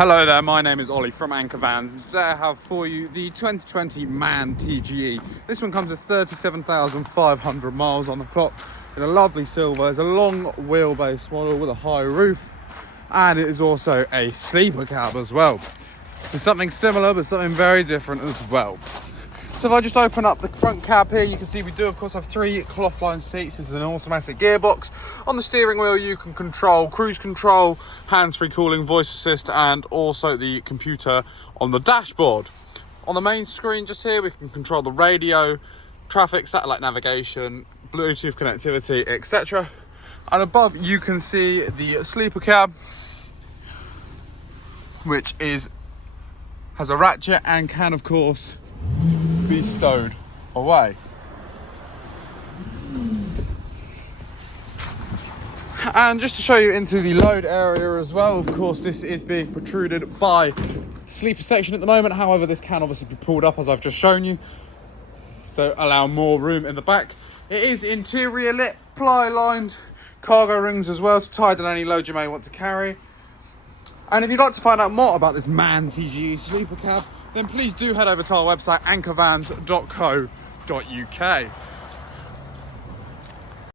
Hello there, my name is Ollie from Anchor Vans, and today I have for you the 2020 Man Tge. This one comes with 37,500 miles on the clock in a lovely silver. It's a long wheelbase model with a high roof, and it is also a sleeper cab as well. So something similar but something very different as well. So if I just open up the front cab here, you can see we do of course have 3 cloth line seats. This is an automatic gearbox. On the steering wheel you can control cruise control, hands-free cooling, voice assist, and also the computer on the dashboard. On the main screen just here we can control the radio, traffic, satellite navigation, Bluetooth connectivity, etc. And above you can see the sleeper cab, which has a ratchet and can of course be stowed away. And just to show you into the load area as well, of course this is being protruded by the sleeper section at the moment. However, this can obviously be pulled up as I've just shown you, so allow more room in the back. It is interior lit, ply lined, cargo rings as well to tie down any load you may want to carry. And if you'd like to find out more about this Man Tge sleeper cab, then please do head over to our website anchorvans.co.uk.